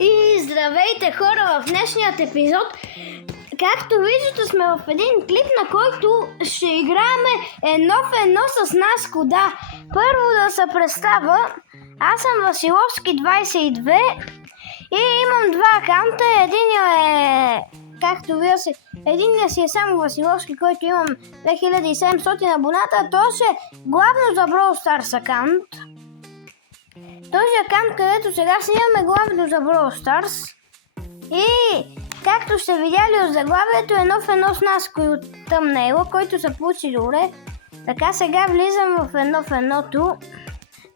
И здравейте хора, в днешният епизод, както виждате, сме в един клип, на който ще играем едно в едно с Наско. Да, първо да се представя, аз съм Василовски 22 и имам два акаунта. Единият си е само Василовски, който имам 2700 абоната, то е главно за Brawl Stars акаунт. Този акаунт, където сега снимаме главно за Brawl Stars. И както сте видяли от заглавието, едно в едно с Наско и от тъмнейла, който се получи добре. Така сега влизам в едно в едното.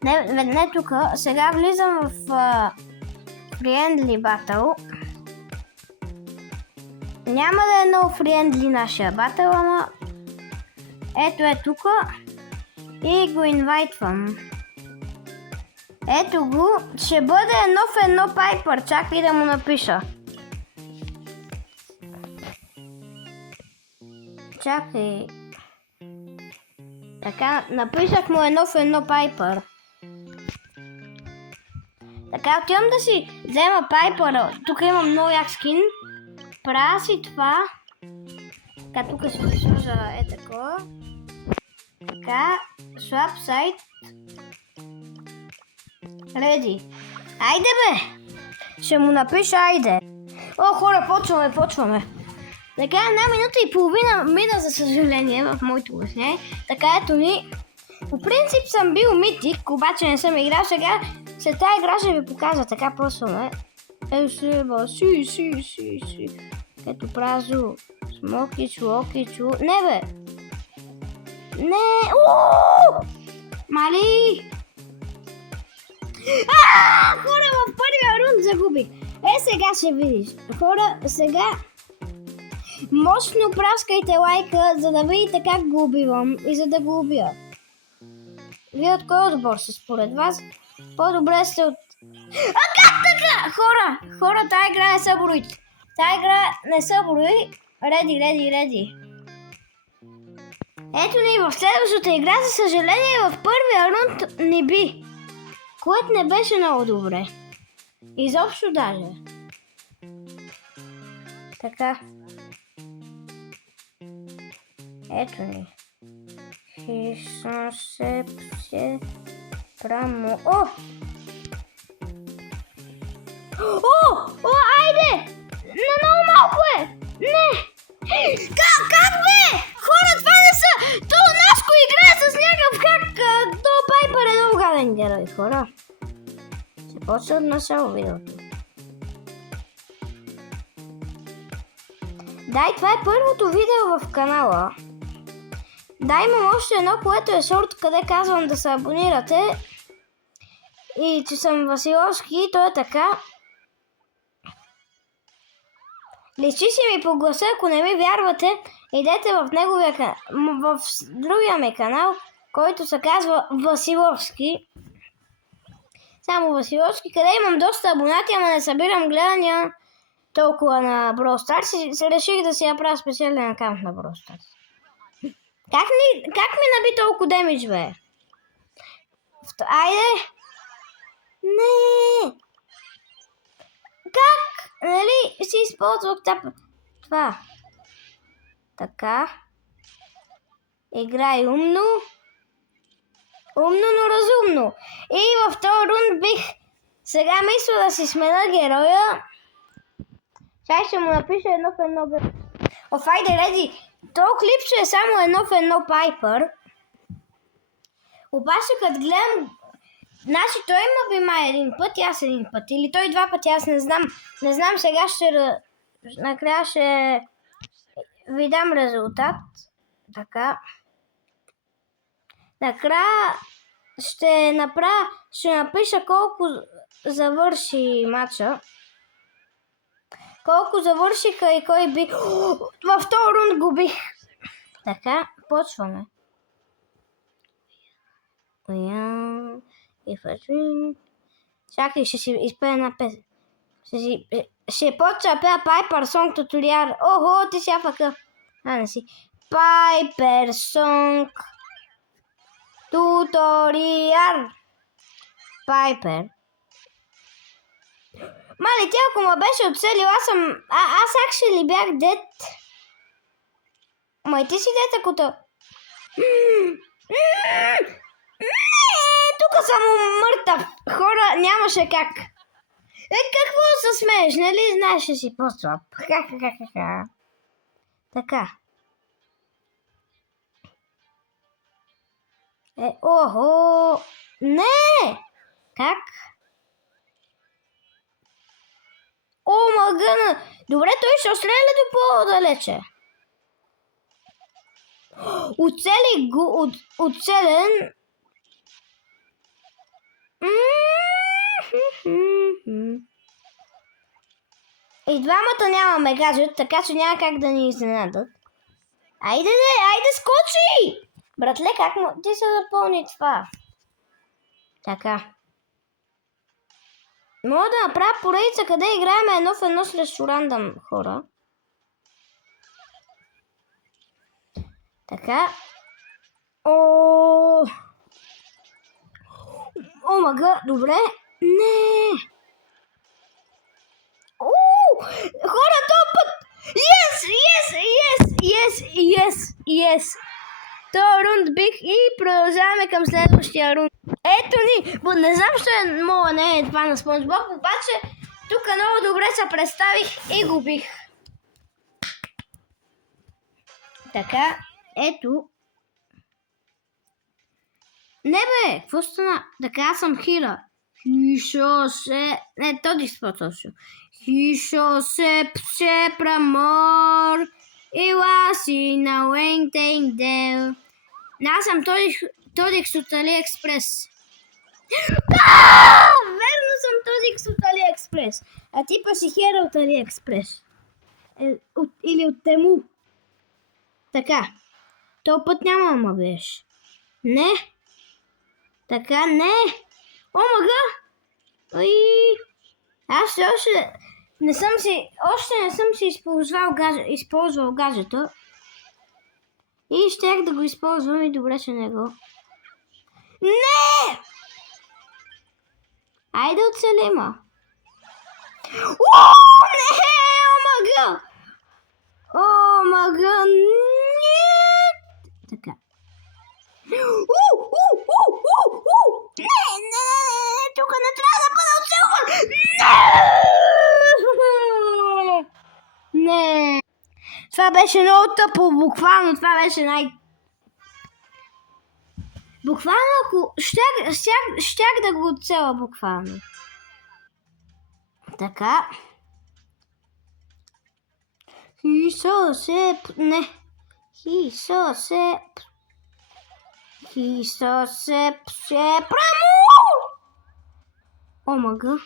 Не тук, сега влизам в Friendly Battle. Няма да е много friendly нашия батъл, ама ето е тук и го инвайтвам. Ето го, ще бъде едно в едно Пайпър, чакай да му напиша. Чакай. Така, написах му едно в едно Пайпър. Така, отивам да си взема Пайпъра. Тук имам много як скин. Правя си това. Така, тук ще се сложа такова. Така, swap site. Реди. Айде бе! Ще му напиша айде. О, хора, почваме. Така, 1 минута и половина мина, за съжаление, в моето обяснение. Така, ето ни. По принцип съм бил митик, обаче не съм играл. Сега след тази игра ще ви покажа. Така, почваме. Си. Ето празо. Смокичу. Не бе! Не! Мали! Хора, в първия рунд загубих. Сега ще видиш. Хора, сега мощно праскайте лайка, за да видите как го убивам и за да го убия. Вие от кой отбор сте според вас? По-добре сте от... как така? Хора, тая игра не са брои. Реди. Ето ни в следващата игра, за съжаление, в първия рунд не би. Което не беше много добре. Изобщо даже. Така. Ето ни. Хисънсепсе. Прамо. Айде! Много малко е! Не! Как бе? Хора, това не са! То Наско играе с някакъв хак! То Пайпър е много гаден герой, хора. Ще почва от начало видеото. Дай, това е първото видео в канала. Да, имам още едно, което е шорт, къде казвам да се абонирате. И че съм Василовски, то е така. Личи си ми по гласа, ако не ми вярвате, идете в другия ми канал, който се казва Василовски. Само Василовски, къде имам доста абонати, ама не събирам гледания толкова на Brawl Stars. Реших да си направя специален акаунт на Brawl Stars. Как ми наби толкова демидж, бе? Айде! Не! Как? Нали си използвах това? Така. Играй умно. Умно, но разумно. И във втори рунд бих сега мисля да си смена героя. Чай ще му напиша едно в едно. Айде, реди. То клипче е само едно в едно Пайпър. Обаче като гледам, значи той има би май един път и аз един път. Или той два пъти, аз не знам. Не знам, сега накрая ще ви дам резултат. Така. Накрая ще напиша колко завърши матча. Колко завършиха и кой би... Във втори рунд губих. Така, почваме. Чакай, ще си изпея една песен. Ще почва пея Пайпър Сонг Туториал. Охо, ти си афака. Не си. Пайпър Сонг Туториал. Пайпър. Мали, и тя ако ме беше оцелил, аз actually бях дет. Май ти си дет, ако те... Тук съм мъртъв. Хора, нямаше как. Какво се смееш, нали? Знаеш, че си по-слаб. Така. Охо! Не! Как? О, магъна! Добре, той ще остреля до по-далече. Оцели го, оцелен. И двамата нямаме гаджет, така че няма как да ни изненадат. Айде, скочи! Братле, как му ти се запълни това? Така. Мога да направя поредица, къде играем едно в едно срещу рандъм хора. Така. О, мага, добре. Не. Хора, този път. Yes. Това рунд бих и продължаваме към следващия рунд. Ето ни. Не знам, що мога не е това на SpongeBob, обаче тук много добре се представих и го бих. Така, ето. Не бе, какво стана? Така, аз съм хила. Хишо се... Не, то диспо точно. Хишо се псе прамор. Ила си на Уейнтейн Дел. Аз съм Тодикс от Алиекспрес. Верно съм Тодикс от Алиекспрес. А ти па си Хера от Алиекспрес. Или от Тему. Така. То път няма да ма биеш. Не. Така, не. О, мага. Ой. Аз още не съм си използвал гаджето. И щях да го използвам и добре, че не го. Не! Айде оцелима. Не! О, мага. Нет! Така. Не! Тук не трябва да бъда оцелван! Не! Това беше много тъпо, буквално. Това беше Буквално, ако... Щях да го оцеля, буквално. Така. Хисо се... Не. Хисо се... Прамо! О, мага.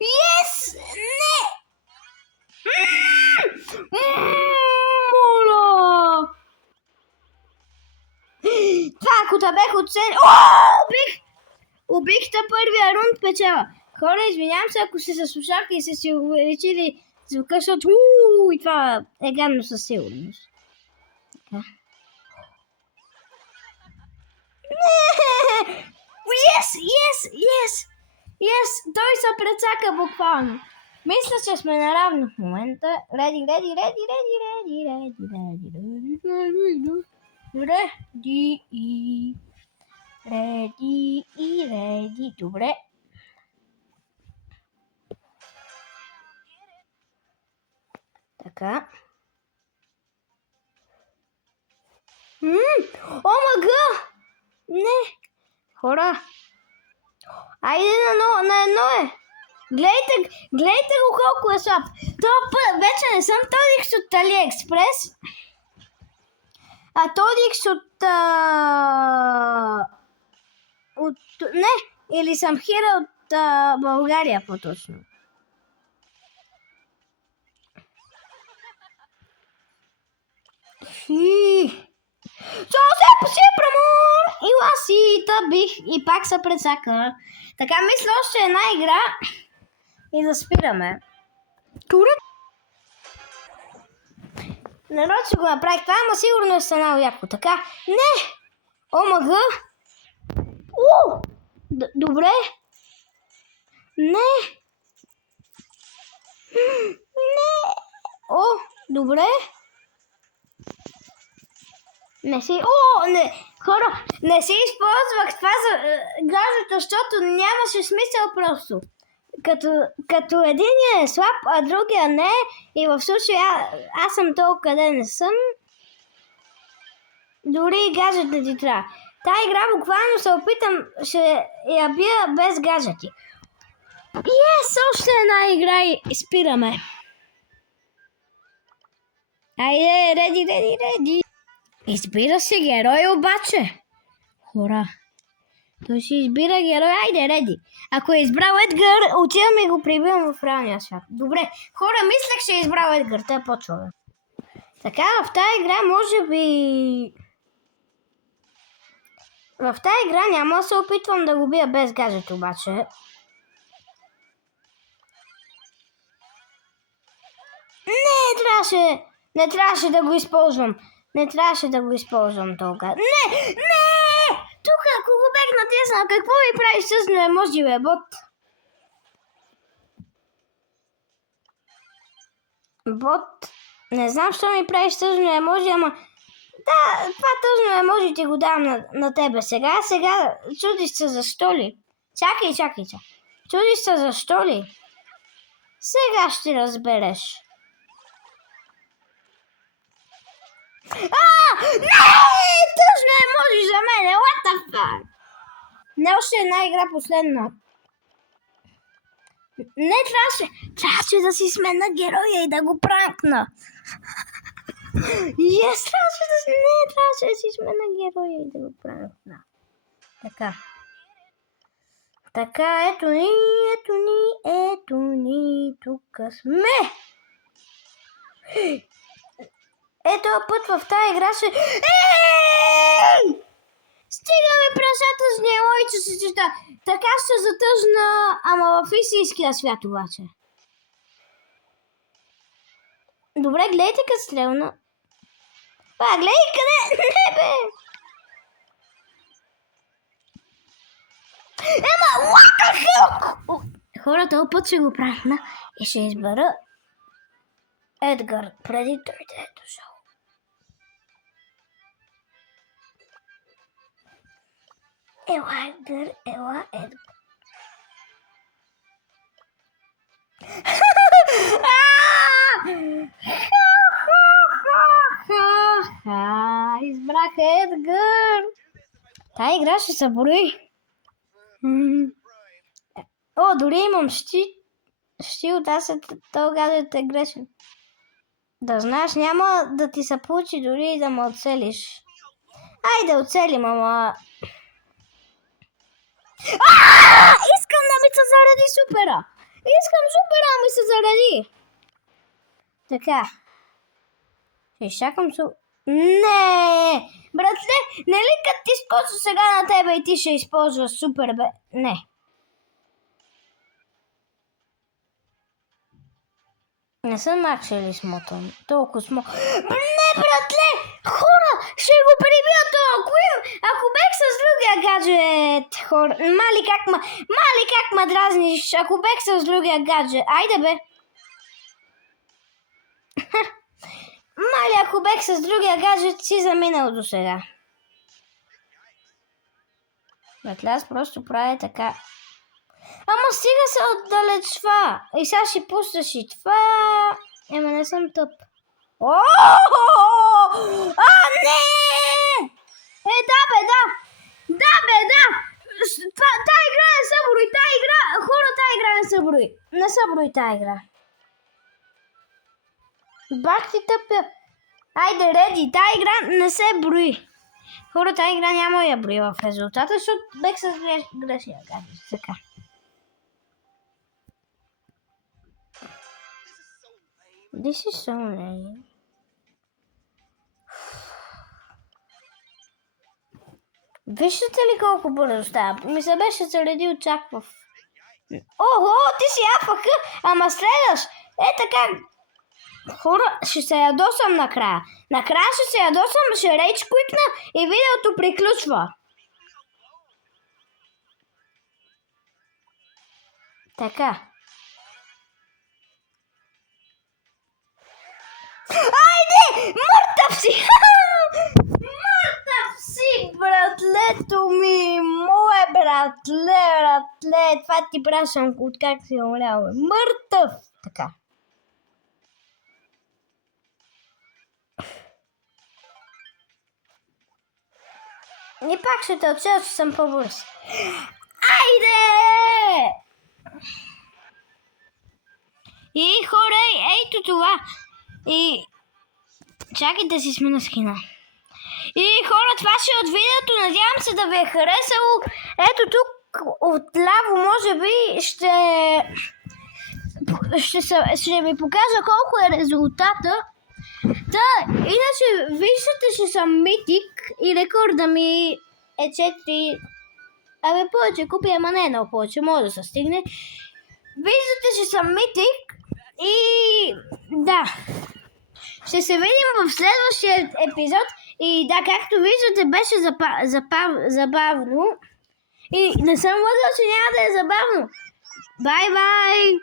Yes! Не! Моля! Това, ако те бех оцелил... Убих първия рунд, печела. Хора, извинявам се, ако се слушаха и са си увеличили звука, защото и това е гадно със сигурност. Така. Yes! Той се прецака буквално. Мисля, че сме наравно в момента. Реди. Добре. Така. О, мага! Не! Хора! Айде на едно е! Гледайте го колко е слаб. Това път вече не съм Тодикс от Алиекспрес, а Тодикс от... Не! Или съм Хера от България по-точно. Се прамор! И ласита бих и пак се прецака. Така мисля още една игра и да спираме. Народ ще го направих това, ама сигурно е станало яко. Така, не! О, мага! Добре! Не! Добре. Не си... О, не! Хора, не си използвах това за гаджето, защото нямаше смисъл просто. Като един е слаб, а другия не, и в случая аз съм толкова къде не съм, дори и гаджет да ти трябва. Тая игра буквално се опитам, ще я бия без гаджети. Още една игра и спираме. Айде, реди. Избира се герой обаче. Хора. Той си избира герой. Айде, реди. Ако е избрал Едгар, отивам и го прибивам в реалния свят. Добре. Хора, мислех, че е избрал Едгар. Той почва. Така, в тази игра може би... В тази игра няма да се опитвам да го бия без гаджет обаче. Не трябваше да го използвам. Не трябваше да го използвам толкова. Не! Тук, ако го бях натиснал, какво ми правиш с неможи, бе, бот? Бот, не знам, що ми правиш тъжно емоджи, ама... Да, това тъжно емоджи ти го давам на тебе сега. Сега чудиш се защо ли? Чакай. Чудиш се защо ли? Сега ще разбереш. Не! Тъжно емоджи за мене! What the fuck? Не, още една игра последна. Не, трябваше да си смена героя и да го пранкна. Трябваше да си смена героя и да го пранкна. Така, ето ни, тук сме. Ето път в тази игра ще... Стига ми прасата с нейлойче се чета. Така ще затъжна, ама в истинския свят обаче. Добре, гледайте къде стрелна. Гледай къде! Не, бе! What the hell? Хора, този път ще го правя и ще избера Едгар преди той да е дошъл. Ела, Едгар. Избрах Едгар. Тая игра ще се брои. Дори имам щит, аз този гаджет е грешен. Да знаеш, няма да ти се получи дори и да ме оцелиш. Айде, оцелим, ама... Искам да ми се заради супера! Искам супера да ми се заради! Така. Ще изчакам Не! Братле, нали като ти скоча сега на тебе и ти ще използваш супер, бе? Не. Не съм actually смотан. Толкова смотан. Не, братле! Хора! Ще го прибия това! Ако бех с другия гаджет, хора... Мали как ма дразниш, ако бех с другия гаджет. Айде, бе! Мали, ако бех с другия гаджет, си заминал до сега. Братле, аз просто правя така. Ама стига се отдалечва. И сега ще пуснеш и това. Не съм тъп. Не! Да, бе, да! Тая игра не се брои. Хора, тая игра не се брои. Не се брои тая игра. Бах ти тъпя. Айде, реди, тая игра не се брои. Хора, тая игра няма я брои в резултата, защото бех с грешния гаджет. Така. This is so lame. Виждате ли колко бързо става? Ми се беше зареди очаквав. Охо, ти си АФК, ама следваш. Така. Хора, ще се ядосам накрая. Накрая ще се ядосам, ще рейдж куикна и видеото приключва. Така. си! Мъртъв си, братлето ми! Мое братле! Това ти пращам, откак си умрял. Мъртъв! Така. И пак ще те отчея, че съм по-бърз. Айде! И хора, ето това. И чакайте да си смена скина. И хора, това ще е от видеото. Надявам се да ви е харесало. Ето тук отляво може би ще ви покажа колко е резултата. Иначе виждате, че съм митик и рекорда ми е 4. Абе повече купи, ама не е много повече, може да се стигне. Виждате, че съм митик и да. Ще се видим в следващия епизод и да, както виждате, беше забавно и не съм лъгал, че няма да е забавно. Бай-бай!